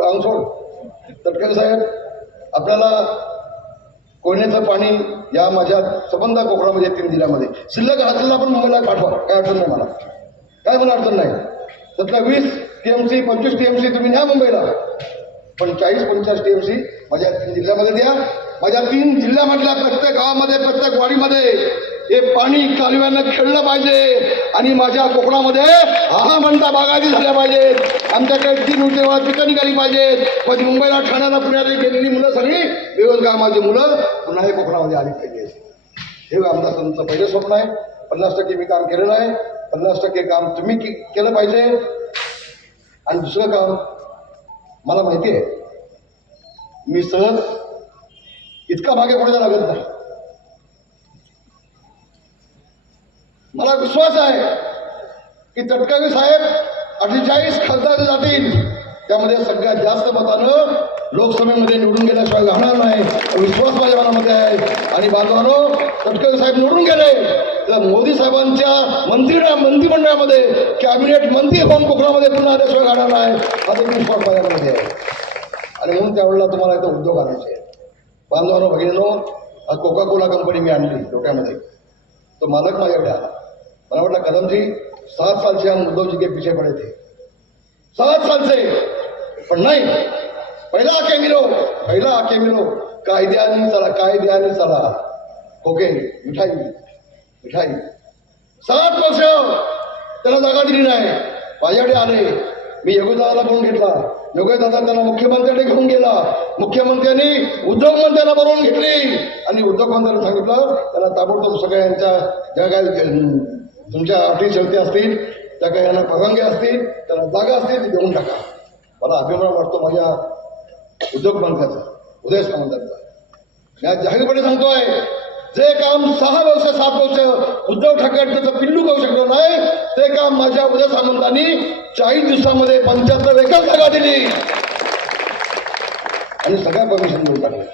अंगसोड तटकरे साहेब, आपल्याला कोयनेचं पाणी या माझ्या संबंध कोकणामध्ये 3 जिल्ह्यामध्ये शिल्लक हाताला पण मुंबईला पाठवा, काय अडचण नाही मला, काय मला अडचण नाही. त्यातल्या 20 TMC 25 TMC तुम्ही न्या मुंबईला, पण 40-45 TMC माझ्या 3 जिल्ह्यामध्ये द्या. माझ्या 3 जिल्ह्यामधल्या प्रत्येक गावामध्ये प्रत्येक वाडीमध्ये हे पाणी कालव्यानं खेळलं पाहिजे आणि माझ्या कोकणामध्ये 6 म्हणता बागायती झाल्या पाहिजेत. आमच्याकडे 3 उद्योगात पिकं निघाली पाहिजेत. म्हणजे मुंबईला ठाण्याला पुण्याला गेलेली मुलं सगळी बेरोजगार माझी मुलं पुन्हा हे कोकणामध्ये आली पाहिजे. हे आमदार तुमचं पहिलं स्वप्न आहे. 50% मी काम केलेलं आहे, 50% काम तुम्ही केलं पाहिजे. आणि दुसरं काम मला माहिती आहे, मी सहज इतका मागे पुढे लागत नाही. मला विश्वास आहे की तटकरे साहेब 48 खासदार जातील, त्यामध्ये सगळ्यात जास्त मतानं लोकसभेमध्ये निवडून गेल्याशिवाय राहणार नाही, विश्वास माझ्या मनामध्ये आहे. आणि बांधवांनो, तटकरे साहेब निवडून गेले तर मोदी साहेबांच्या मंत्रिमंडळामध्ये कॅबिनेट मंत्री होऊन कोकणामध्ये पुन्हा आल्याशिवाय राहणार नाही, हा देखील विश्वास माझ्या मनामध्ये आहे. आणि म्हणून त्यावेळेला तुम्हाला इथं उद्योग आणायचे. बांधवांनो, भगिनींनो, आज कोका कोला कंपनी मी आणली डोक्यामध्ये, तो मालक माझ्याकडे आला. मला वाटलं कदम जी 7 साल से हम उद्धव जी के पीछे पड़े थे, 7 साल से, पण नाही, पहिला आके मिलो, कायद्याने चला, ओके, मिठाई 7 वर्ष त्याला जागा दिली नाही. माझ्याकडे आले, मी योगीदादाला बोलून घेतला, योगीदादा त्यांना मुख्यमंत्र्याकडे घेऊन गेला, मुख्यमंत्र्यांनी उद्योगमंत्र्यांना बोलवून घेतली आणि उद्योगमंत्र्यांनी सांगितलं त्यांना ताबडतोब सगळ्यांच्या ज्या काय तुमच्या अटी शर्ती असतील, त्या काही यांना परवानगी असतील, त्यांना जागा असतील, ती देऊन टाका. मला अभिमान वाटतो माझ्या उद्योगमंत्र्याचा, उदय सामंतांचा. मी जाहीरपणे सांगतोय, जे काम 6 वर्ष 7 वर्ष उद्धव ठाकरे त्याचं पिल्लू करू शकलं नाही, ते काम माझ्या उदय सामंतांनी 40 दिवसामध्ये 75 एकर जागा दिली आणि सगळ्या परमिशन देऊन टाकल्या.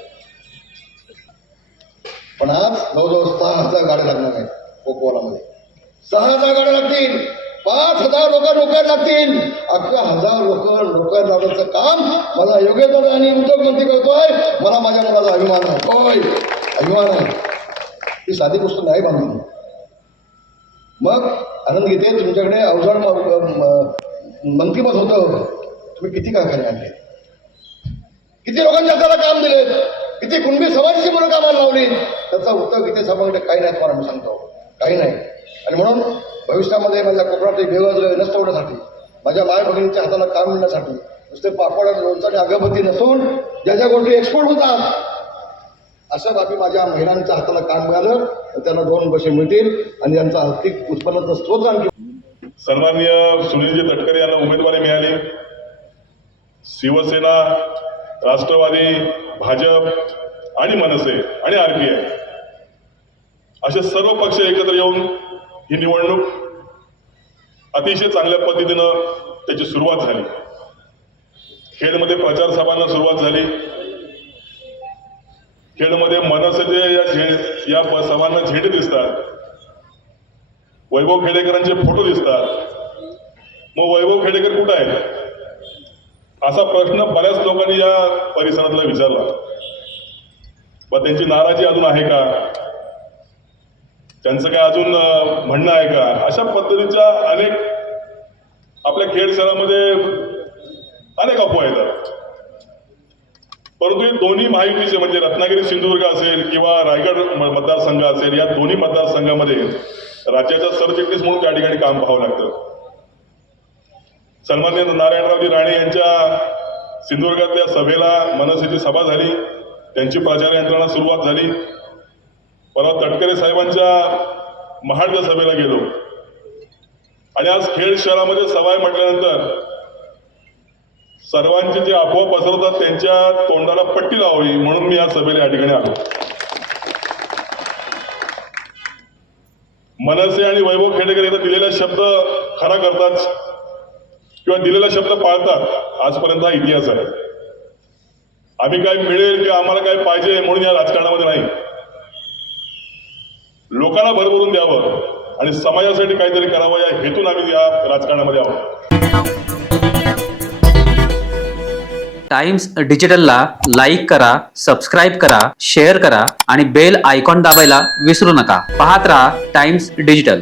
पण आज जवळजवळ 6,000 गाड्या लागणार आहेत कोकवालामध्ये, 6,000 गाड्या लागतील, 5,000 लोक नोकर लागतील, 11,000 लोक नोकर लावण्याचं काम मला योगेदादा आणि उद्योगमंत्री करतोय. मला माझ्या मुलाचा अभिमान आहे, होय अभिमान आहे. ही साधी गोष्ट नाही बांधून. मग आनंद घेते, तुमच्याकडे अवजड मंत्रिपद होतं, तुम्ही किती कारखाने आणले, किती लोकांच्या हाताला काम दिलेत, किती कुणबी समाजाची मुलं कामाला लावली, त्याचं उत्तर किती सामान्य काही नाही, तुम्हाला मी सांगतो, काही नाही. आणि म्हणून भविष्यामध्ये माझ्या कोकणातली बेरोजगारी नष्ट होण्यासाठी, माझ्या माय भगिनीच्या हाताला काम मिळण्यासाठी नुसते पापड लोणचं आणि अगरबत्ती नसून ज्या ज्या गोष्टी एक्सपोर्ट होतात अशा बाबी माझ्या महिलांच्या हाताला काम मिळालं तर त्यांना 2 पैसे मिळतील आणि त्यांचा आर्थिक उत्पन्नाचा स्रोत आणखी. सन्माननीय सुनीलजी तटकरे यांना उमेदवारी मिळाली. शिवसेना, राष्ट्रवादी, भाजप आणि मनसे आणि RPI असे सर्व पक्ष एकत्र येऊन ही निवडणूक अतिशय चांगल्या पद्धतीनं त्याची सुरुवात झाली. खेडमध्ये प्रचार सभांना सुरुवात झाली. खेडमध्ये मनसेचे या सभांना झेंडे दिसतात, वैभव खेडेकरांचे फोटो दिसतात. मग वैभव खेडेकर कुठं आहे असा प्रश्न बऱ्याच लोकांनी या परिसरातला विचारला. मग त्यांची नाराजी अजून आहे का, त्यांचं काय अजून म्हणणं आहे का, अशा पद्धतीच्या अनेक आपल्या खेड शहरामध्ये अनेक अफवा येतात. परंतु हे दोन्ही महायुतीचे म्हणजे रत्नागिरी सिंधुदुर्ग असेल किंवा रायगड मतदारसंघ असेल, या दोन्ही मतदारसंघामध्ये राज्याचा सरचिटणीस म्हणून त्या ठिकाणी काम पाहावं लागतं. सन्माननीय नारायणरावजी राणे यांच्या सिंधुदुर्गातल्या सभेला मनसेची सभा झाली, त्यांची प्रचार यंत्रणा सुरुवात झाली. परवा तटकरे साहेबांच्या महाडच्या सभेला गेलो आणि आज खेड शहरामध्ये सभा म्हटल्यानंतर सर्वांचे जे अफवा पसरवतात त्यांच्या तोंडाला पट्टी लावावी म्हणून मी या सभेला या ठिकाणी आलो. मनसे आणि वैभव खेडेकर यांना दिलेला शब्द खरा करतात किंवा दिलेला शब्द पाळतात, आजपर्यंत हा इतिहास आहे. आम्ही काय मिळेल किंवा आम्हाला काय पाहिजे म्हणून या राजकारणामध्ये नाही, लोकांना भरभरून द्यावं आणि समाजासाठी काहीतरी करावं या हेतून आम्ही या राजकारणामध्ये आहोत. टाइम्स डिजिटलला लाईक करा, सबस्क्राईब करा, शेअर करा आणि बेल आयकॉन दाबायला विसरू नका. पाहत रहा टाइम्स डिजिटल.